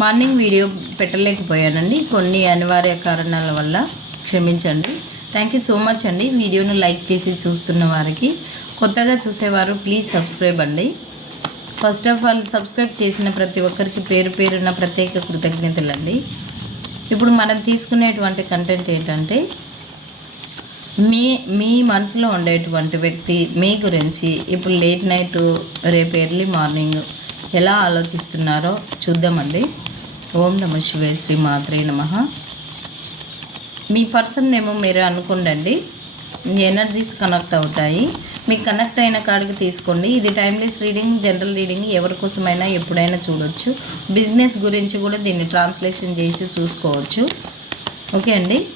Morning video పెట్టలేకపోయానండి. కొన్ని అనివార్య కారణాల వల్ల క్షమించండి. థ్యాంక్ యూ సో మచ్ అండి. వీడియోను లైక్ చేసి చూస్తున్న వారికి. కొత్తగా చూసేవారు ప్లీజ్ సబ్స్క్రైబ్ అండి. ఫస్ట్ ఆఫ్ ఆల్ సబ్స్క్రైబ్ చేసిన ప్రతి ఒక్కరికి పేరు పేరున్న ప్రత్యేక కృతజ్ఞతలు అండి ఇప్పుడు మనం తీసుకునేటువంటి కంటెంట్ ఏంటంటే మీ మీ మనసులో ఉండేటువంటి వ్యక్తి మీ గురించి ఇప్పుడు లేట్ నైట్ రేపు ఎర్లీ మార్నింగ్ ఎలా ఆలోచిస్తున్నారో చూద్దామండి. ఓం నమ శివే శ్రీ మాత్రే నమ. మీ పర్సన్ ఏమో మీరు మీ ఎనర్జీస్ కనెక్ట్ అవుతాయి. మీకు కనెక్ట్ అయిన కాడికి తీసుకోండి. ఇది టైమ్లెస్ రీడింగ్ జనరల్ రీడింగ్ ఎవరి కోసమైనా ఎప్పుడైనా చూడొచ్చు. బిజినెస్ గురించి కూడా దీన్ని ట్రాన్స్లేషన్ చేసి చూసుకోవచ్చు. ఓకే అండి?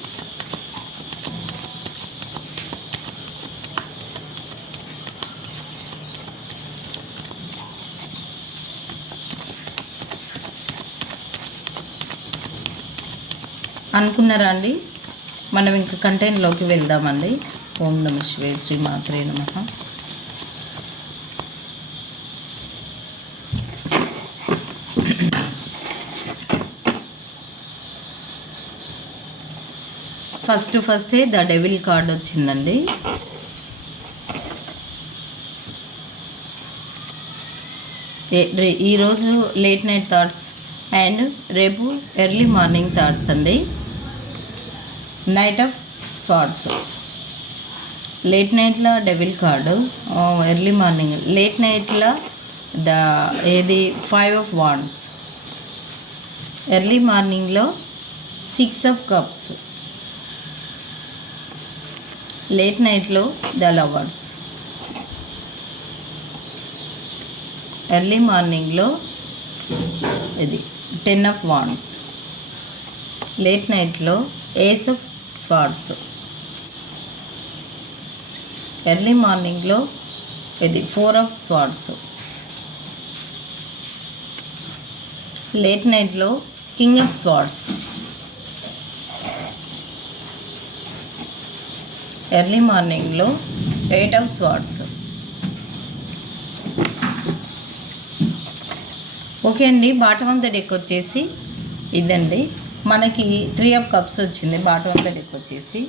అనుకున్నారా అండి? మనం ఇంకా కంటెంట్లోకి వెళ్దామండి. ఓం నమ శివే శ్రీ మాత్రే నమ. ఫస్ట్ ఫస్టే ద డెవిల్ కార్డ్ వచ్చిందండి. ఈరోజు లేట్ నైట్ థాట్స్ అండ్ రేపు ఎర్లీ మార్నింగ్ థాట్స్ అండి. నైట్ ఆఫ్ స్వార్డ్స్ లేట్ నైట్లో devil card early morning late నైట్లో ద ఏది? ఫైవ్ ఆఫ్ వాన్స్ ఎర్లీ మార్నింగ్లో సిక్స్ ఆఫ్ కప్స్ లేట్ నైట్లో ద లవర్స్ ఎర్లీ మార్నింగ్లో ఇది టెన్ ఆఫ్ వాన్స్ లేట్ నైట్లో ఏస్ ఆఫ్ స్వాడ్స్ ఎర్లీ మార్నింగ్లో ఇది ఫోర్ ఆఫ్ స్వాడ్స్ లేట్ నైట్లో కింగ్ ఆఫ్ స్వాడ్స్ ఎర్లీ మార్నింగ్లో ఎయిట్ ఆఫ్ స్వాడ్స్ ఓకే అండి బాటమ్ ఆఫ్ ద డెక్ వచ్చేసి ఇదండి. మనకి త్రీ ఆఫ్ కప్స్ వచ్చింది బాటమ్ ఆఫ్ ద డెక్ వచ్చేసి.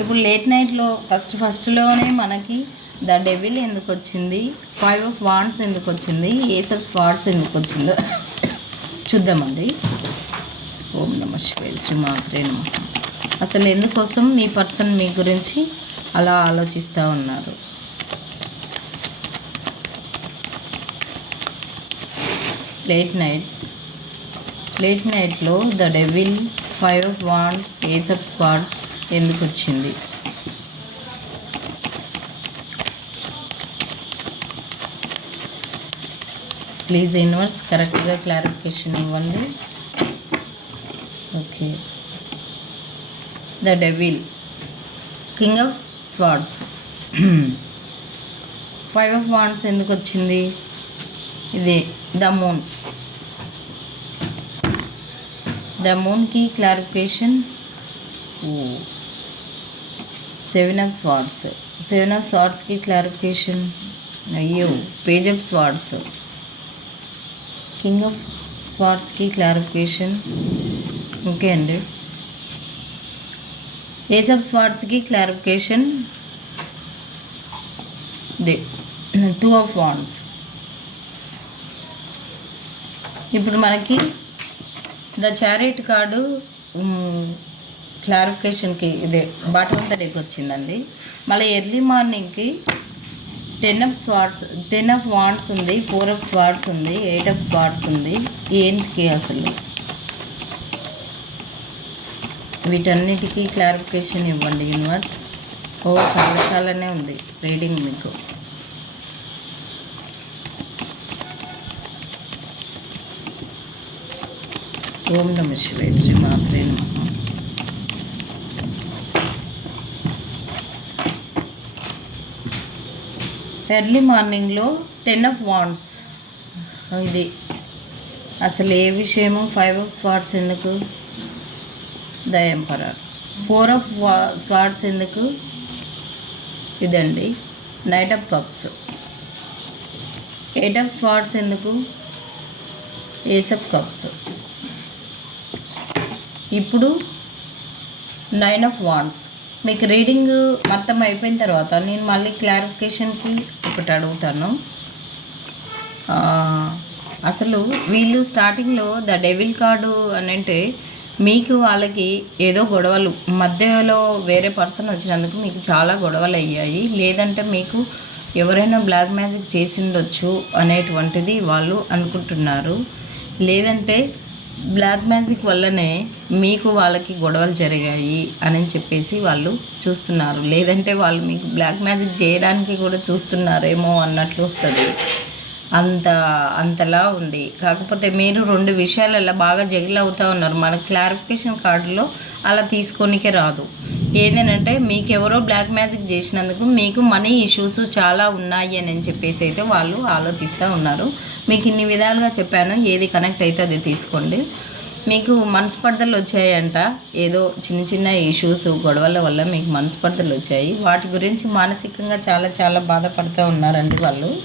ఇప్పుడు లేట్ నైట్లో ఫస్ట్ ఫస్ట్లోనే మనకి ద డెవిల్ ఎందుకు వచ్చింది? ఫైవ్ ఆఫ్ వాన్స్ ఎందుకు వచ్చింది? ఏస్ ఆఫ్ స్వార్డ్స్ ఎందుకు వచ్చిందో చూద్దామండి. ఓం నమ శివాయ శ్రీ మాత్రే నమ. అసలు ఎందుకోసం మీ పర్సన్ మీ గురించి అలా ఆలోచిస్తూ ఉన్నారు? లేట్ నైట్ లేట్ నైట్లో the devil five of wands ace of swords ఎందుకు వచ్చింది ప్లీజ్ ఇన్వర్స్ కరెక్ట్గా క్లారిఫికేషన్ ఇవ్వండి. Okay. The devil king of swords five of wands ఎందుకు వచ్చింది ఇది the moon the మూన్కి clarification seven of swords seven of స్వార్డ్స్కి clarification అయ్యో page of swords king of స్వార్డ్స్కి clarification okay అండి ace of స్వార్డ్స్కి clarification the two of wands ఇప్పుడు మనకి the chariot card క్లారిఫికేషన్కి ఇదే bottom of the deck వచ్చిందండి. మళ్ళీ early మార్నింగ్కి ten of swords ten of wands ఉంది four of swords ఉంది eight of swords ఉంది ఏంటికి అసలు. వీటన్నిటికీ క్లారిఫికేషన్ ఇవ్వండి యూనివర్స్. ఓ చాలా చాలానే ఉంది రీడింగ్ మీకు. ఓం నమ శివాయ శ్రీ మాత్రే నమ ఎర్లీ మార్నింగ్లో టెన్ ఆఫ్ వాండ్స్ ఇది అసలు ఏ విషయము ఫైవ్ ఆఫ్ స్వాట్స్ ఎందుకు? The emperor four of swords ఎందుకు? ఇదండి knight of cups eight of swords ఎందుకు? ఏస్ ఆఫ్ కప్స్ ఇప్పుడు నైన్ ఆఫ్ వాండ్స్ మీకు రీడింగ్ మొత్తం అయిపోయిన తర్వాత నేను మళ్ళీ క్లారిఫికేషన్కి ఒకటి అడుగుతాను. అసలు వీళ్ళు స్టార్టింగ్లో ద డెవిల్ కార్డు అని అంటే మీకు వాళ్ళకి ఏదో గొడవలు మధ్యలో వేరే పర్సన్ వచ్చినందుకు మీకు చాలా గొడవలు అయ్యాయి. లేదంటే మీకు ఎవరైనా బ్లాక్ మ్యాజిక్ చేసిండొచ్చు అనేటువంటిది వాళ్ళు అనుకుంటున్నారు. లేదంటే బ్లాక్ మ్యాజిక్ వల్లనే మీకు వాళ్ళకి గొడవలు జరిగాయి అని చెప్పేసి వాళ్ళు చూస్తున్నారు. లేదంటే వాళ్ళు మీకు బ్లాక్ మ్యాజిక్ చేయడానికి కూడా చూస్తున్నారేమో అన్నట్లు వస్తుంది. అంత అంతలా ఉంది. కాకపోతే మీరు రెండు విషయాలలో బాగా జగిల్ అవుతూ ఉన్నారు. మన క్లారిఫికేషన్ కార్డులో అలా తీసుకోనికే రాదు. ఏంటంటే మీకు ఎవరో బ్లాక్ మ్యాజిక్ చేసినందుకు మీకు మనీ ఇష్యూస్ చాలా ఉన్నాయి అని చెప్పేసి అయితే వాళ్ళు ఆలోచిస్తూ ఉన్నారు. మీకు ఇన్ని విధాలుగా చెప్పాను ఏది కనెక్ట్ అయితే అది తీసుకోండి. మీకు మనస్పర్ధలు వచ్చాయంట. ఏదో చిన్న చిన్న ఇష్యూస్ గొడవల వల్ల మీకు మనస్పర్ధలు వచ్చాయి. వాటి గురించి మానసికంగా చాలా చాలా బాధపడుతూ ఉన్నారండి వాళ్ళు.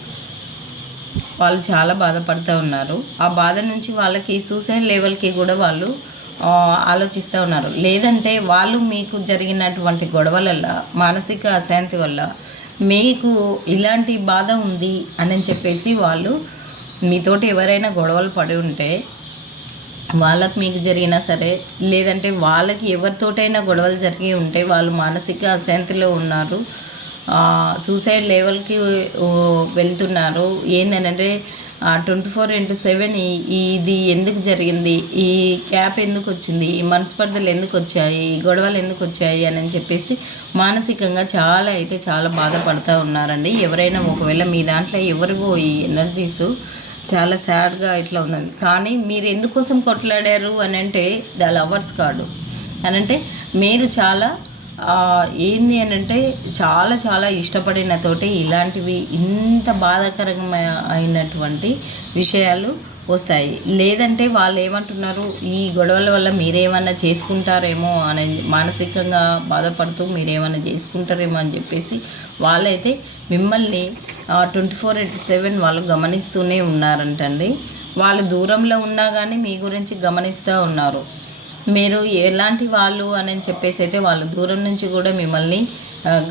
వాళ్ళు చాలా బాధపడుతూ ఉన్నారు. ఆ బాధ నుంచి వాళ్ళకి సూసైడ్ లెవెల్కి కూడా వాళ్ళు ఆలోచిస్తూ ఉన్నారు. లేదంటే వాళ్ళు మీకు జరిగినటువంటి గొడవలల్ల మానసిక అశాంతి వల్ల మీకు ఇలాంటి బాధ ఉంది అని చెప్పేసి వాళ్ళు మీతోటి ఎవరైనా గొడవలు పడి ఉంటే వాళ్ళకి మీకు జరిగినా సరే లేదంటే వాళ్ళకి ఎవరితోటైనా గొడవలు జరిగి ఉంటే వాళ్ళు మానసిక అశాంతిలో ఉన్నారు. సూసైడ్ లెవెల్కి వెళ్తున్నారు. ఏంటంటే ట్వంటీ ఫోర్ ఇంటూ సెవెన్ ఇది ఎందుకు జరిగింది? ఈ క్యాప్ ఎందుకు వచ్చింది? ఈ మనస్పర్ధలు ఎందుకు వచ్చాయి? ఈ గొడవలు ఎందుకు వచ్చాయి? అని చెప్పేసి మానసికంగా చాలా అయితే చాలా బాధపడుతూ ఉన్నారండి. ఎవరైనా ఒకవేళ మీ దాంట్లో ఎవరివో ఈ ఎనర్జీస్ చాలా సాడ్గా ఇట్లా ఉన్నది కానీ మీరు ఎందుకోసం కొట్లాడారు? అని అంటే ద లవర్స్ కార్డు అని అంటే మీరు చాలా ఏంది అని అంటే చాలా చాలా ఇష్టపడిన తోటి ఇలాంటివి ఇంత బాధాకరమైన అయినటువంటి విషయాలు వస్తాయి. లేదంటే వాళ్ళు ఏమంటున్నారు ఈ గొడవల వల్ల మీరేమన్నా చేసుకుంటారేమో అని మానసికంగా బాధపడుతూ మీరేమన్నా చేసుకుంటారేమో అని చెప్పేసి వాళ్ళైతే మిమ్మల్ని ట్వంటీ ఫోర్ ఇంటూ సెవెన్ వాళ్ళు గమనిస్తూనే ఉన్నారంటండి. వాళ్ళు దూరంలో ఉన్నా కానీ మీ గురించి గమనిస్తూ ఉన్నారు. మీరు ఎలాంటి వాళ్ళు అని చెప్పేసి అయితే వాళ్ళు దూరం నుంచి కూడా మిమ్మల్ని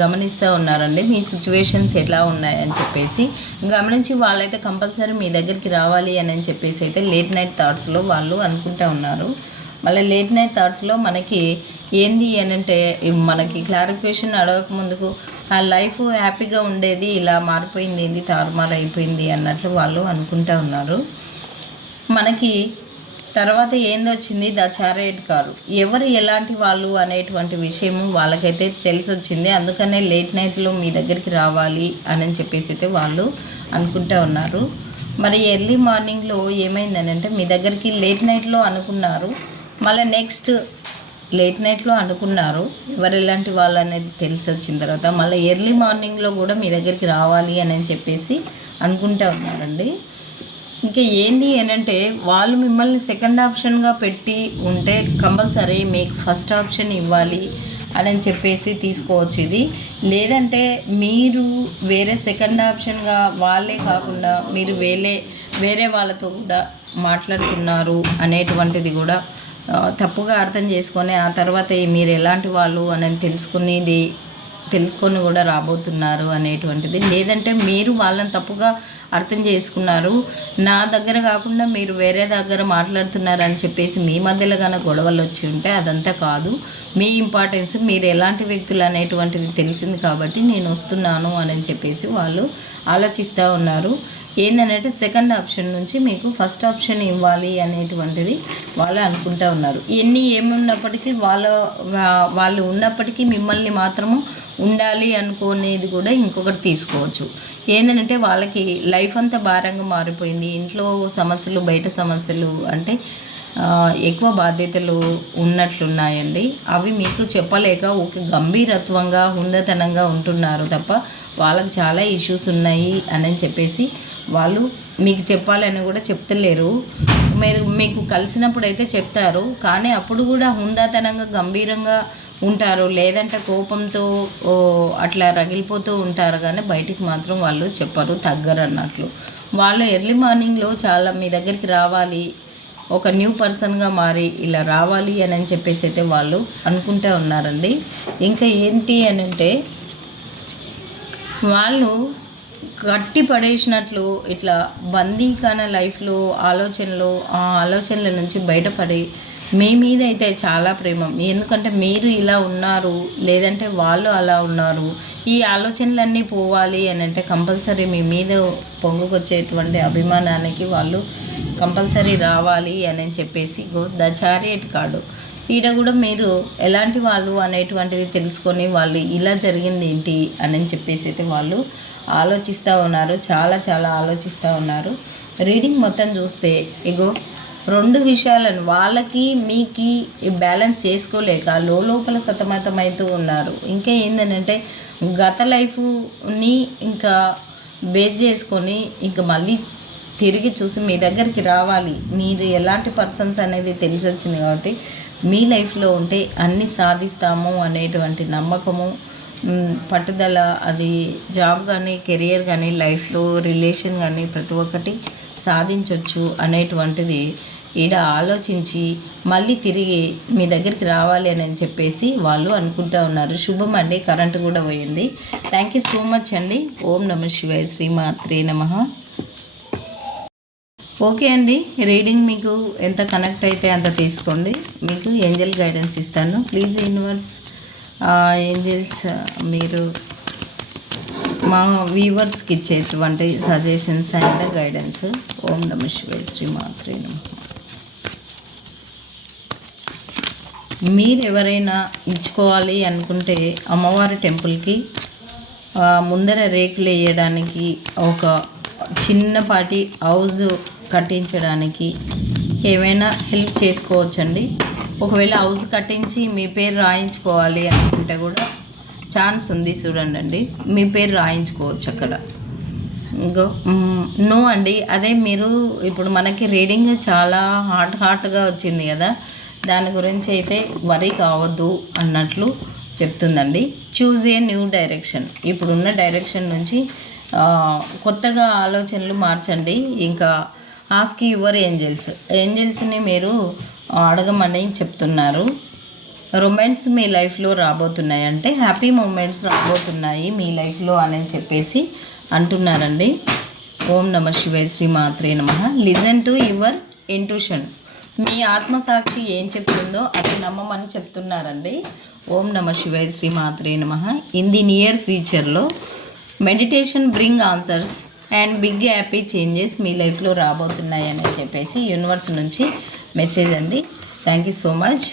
గమనిస్తూ ఉన్నారండి. మీ సిచ్యువేషన్స్ ఎలా ఉన్నాయని చెప్పేసి. గమనించి వాళ్ళైతే కంపల్సరీ మీ దగ్గరికి రావాలి అని చెప్పేసి అయితే లేట్ నైట్ థాట్స్లో వాళ్ళు అనుకుంటూ ఉన్నారు. మళ్ళీ లేట్ నైట్ థాట్స్లో మనకి ఏంది అని అంటే మనకి క్లారిఫికేషన్ అడగక ముందుకు ఆ లైఫ్ హ్యాపీగా ఉండేది ఇలా మారిపోయింది ఏంది తారుమారు అయిపోయింది అన్నట్లు వాళ్ళు అనుకుంటూ ఉన్నారు. మనకి తర్వాత ఏంది వచ్చింది ద చారేట్ కారు. ఎవరు ఎలాంటి వాళ్ళు అనేటువంటి విషయము వాళ్ళకైతే తెలిసి వచ్చింది అందుకనే లేట్ నైట్లో మీ దగ్గరికి రావాలి అని చెప్పేసి అయితే వాళ్ళు అనుకుంటూ ఉన్నారు. మరి ఎర్లీ మార్నింగ్లో ఏమైందని అంటే మీ దగ్గరికి లేట్ నైట్లో అనుకున్నారు. మళ్ళీ నెక్స్ట్ లేట్ నైట్లో అనుకున్నారు. ఎవరు ఎలాంటి వాళ్ళు అనేది తెలిసి వచ్చిన తర్వాత మళ్ళీ ఎర్లీ మార్నింగ్లో కూడా మీ దగ్గరికి రావాలి అని చెప్పేసి అనుకుంటూ ఉన్నారండి. ఇంకా ఏంది ఏంటంటే వాళ్ళు మిమ్మల్ని సెకండ్ ఆప్షన్గా పెట్టి ఉంటే కంపల్సరీ మీకు ఫస్ట్ ఆప్షన్ ఇవ్వాలి అని చెప్పేసి తీసుకోవచ్చు ఇది. లేదంటే మీరు వేరే సెకండ్ ఆప్షన్గా వాళ్ళే కాకుండా మీరు వేరే వేరే వాళ్ళతో కూడా మాట్లాడుతున్నారు అనేటువంటిది కూడా తప్పుగా అర్థం చేసుకొని ఆ తర్వాత మీరు ఎలాంటి వాళ్ళు అని తెలుసుకునేది తెలుసుకొని కూడా రాబోతున్నారు అనేటువంటిది. లేదంటే మీరు వాళ్ళని తప్పుగా అర్థం చేసుకున్నారు. నా దగ్గర కాకుండా మీరు వేరే దగ్గర మాట్లాడుతున్నారని చెప్పేసి మీ మధ్యలో కనుక గొడవలు వచ్చి ఉంటే అదంతా కాదు. మీ ఇంపార్టెన్స్ మీరు ఎలాంటి వ్యక్తులు అనేటువంటిది తెలిసింది కాబట్టి నేను వస్తున్నాను అని చెప్పేసి వాళ్ళు ఆలోచిస్తూ ఉన్నారు. ఏంటంటే సెకండ్ ఆప్షన్ నుంచి మీకు ఫస్ట్ ఆప్షన్ ఇవ్వాలి అనేటువంటిది వాళ్ళు అనుకుంటూ ఉన్నారు. ఎన్ని ఏమున్నప్పటికీ వాళ్ళ వాళ్ళు ఉన్నప్పటికీ మిమ్మల్ని మాత్రము ఉండాలి అనుకునేది కూడా ఇంకొకటి తీసుకోవచ్చు. ఏంటంటే వాళ్ళకి లైఫ్ అంతా భారంగా మారిపోయింది. ఇంట్లో సమస్యలు బయట సమస్యలు అంటే ఎక్కువ బాధ్యతలు ఉన్నట్లున్నాయండి. అవి మీకు చెప్పలేక ఒక గంభీరత్వంగా హుందతనంగా ఉంటున్నారు తప్ప వాళ్ళకి చాలా ఇష్యూస్ ఉన్నాయి అని చెప్పేసి వాళ్ళు మీకు చెప్పాలని కూడా చెప్తలేరు. మీరు మీకు కలిసినప్పుడు అయితే చెప్తారు. కానీ అప్పుడు కూడా హుందాతనంగా గంభీరంగా ఉంటారు. లేదంటే కోపంతో అట్లా రగిలిపోతూ ఉంటారు. కానీ బయటికి మాత్రం వాళ్ళు చెప్పరు తగ్గరు అన్నట్లు. వాళ్ళు ఎర్లీ మార్నింగ్లో చాలా మీ దగ్గరికి రావాలి ఒక న్యూ పర్సన్గా మారి ఇలా రావాలి అని అని చెప్పేసి అయితే వాళ్ళు అనుకుంటూ ఉన్నారండి. ఇంకా ఏంటి అని అంటే వాళ్ళు కట్టి పడేసినట్లు ఇట్లా బందీకాన లైఫ్లో ఆలోచనలు ఆ ఆలోచనల నుంచి బయటపడి మీ మీద అయితే చాలా ప్రేమ. ఎందుకంటే మీరు ఇలా ఉన్నారు లేదంటే వాళ్ళు అలా ఉన్నారు. ఈ ఆలోచనలన్నీ పోవాలి అని అంటే కంపల్సరీ మీ మీద పొంగుకొచ్చేటువంటి అభిమానానికి వాళ్ళు కంపల్సరీ రావాలి అని చెప్పేసి గో ద చారియట్ కార్డు. ఈడ కూడా మీరు ఎలాంటి వాళ్ళు అనేటువంటిది తెలుసుకొని వాళ్ళు ఇలా జరిగింది ఏంటి అని చెప్పేసి అయితే వాళ్ళు ఆలోచిస్తూ ఉన్నారు. చాలా చాలా ఆలోచిస్తూ ఉన్నారు. రీడింగ్ మొత్తం చూస్తే ఇగో రెండు విషయాలను వాళ్ళకి మీకి బ్యాలెన్స్ చేసుకోలేక లోపల సతమతమవుతూ ఉన్నారు. ఇంకా ఏంటంటే గత లైఫ్ని ఇంకా బేస్ చేసుకొని ఇంకా మళ్ళీ తిరిగి చూసి మీ దగ్గరికి రావాలి. మీరు ఎలాంటి పర్సన్స్ అనేది తెలిసి వచ్చింది కాబట్టి మీ లైఫ్లో ఉంటే అన్నీ సాధిస్తాము అనేటువంటి నమ్మకము పట్టుదల అది జాబ్ కానీ కెరియర్ కానీ లైఫ్లో రిలేషన్ కానీ ప్రతి ఒక్కటి సాధించవచ్చు అనేటువంటిది ఈడ ఆలోచించి మళ్ళీ తిరిగి మీ దగ్గరికి రావాలి అని చెప్పేసి వాళ్ళు అనుకుంటా ఉన్నారు. శుభం అండి కరెంటు కూడా పోయింది. థ్యాంక్ యూ సో మచ్ అండి. ఓం నమ శివాయ శ్రీమాత్రే నమ. ఓకే అండి రీడింగ్ మీకు ఎంత కనెక్ట్ అయితే అంత తీసుకోండి. మీకు ఏంజల్ గైడెన్స్ ఇస్తాను. ప్లీజ్ యూనివర్స్ ఏంజల్స్ మీరు మా వ్యూవర్స్కి ఇచ్చేటువంటి సజెషన్స్ అండ్ గైడెన్స్. ఓం నమ శివాయ శ్రీమాత్రే నమ. మీరు ఎవరైనా ఇచ్చుకోవాలి అనుకుంటే అమ్మవారి టెంపుల్కి ముందర రేకులు వేయడానికి ఒక చిన్నపాటి హౌజ్ కట్టించడానికి ఏమైనా హెల్ప్ చేసుకోవచ్చండి? ఒకవేళ హౌస్ కట్టించి మీ పేరు రాయించుకోవాలి అనుకుంటే కూడా ఛాన్స్ ఉంది చూడండి అండి మీ పేరు రాయించుకోవచ్చు అక్కడ. ఇంకో నో అండి. అదే మీరు ఇప్పుడు మనకి రీడింగ్ చాలా హాట్ హాట్గా వచ్చింది కదా. దాని గురించి అయితే వరి కావద్దు అన్నట్లు చెప్తుందండి. Choose a new direction. ఇప్పుడున్న డైరెక్షన్ నుంచి కొత్తగా ఆలోచనలు మార్చండి. ఇంకా ఆస్క్ యువర్ ఏంజల్స్. ఏంజల్స్ని మీరు అడగమని చెప్తున్నారు. రొమాన్స్ మీ లైఫ్లో రాబోతున్నాయి అంటే హ్యాపీ మూమెంట్స్ రాబోతున్నాయి మీ లైఫ్లో అని చెప్పేసి అంటున్నారండి. ఓం నమ శివాయ శ్రీ మాత్రే నమ. Listen to your intuition. మీ ఆత్మసాక్షి ఏం చెప్తుందో అది నమ్మమని చెప్తున్నారండి. ఓం నమ శివాయ శ్రీ మాత్రే నమ. ఇన్ ది నియర్ ఫ్యూచర్లో meditation bring answers and big happy changes మీ లైఫ్లో రాబోతున్నాయని చెప్పేసి యూనివర్స్ నుంచి మెసేజ్ అండి థ్యాంక్ యూ సో మచ్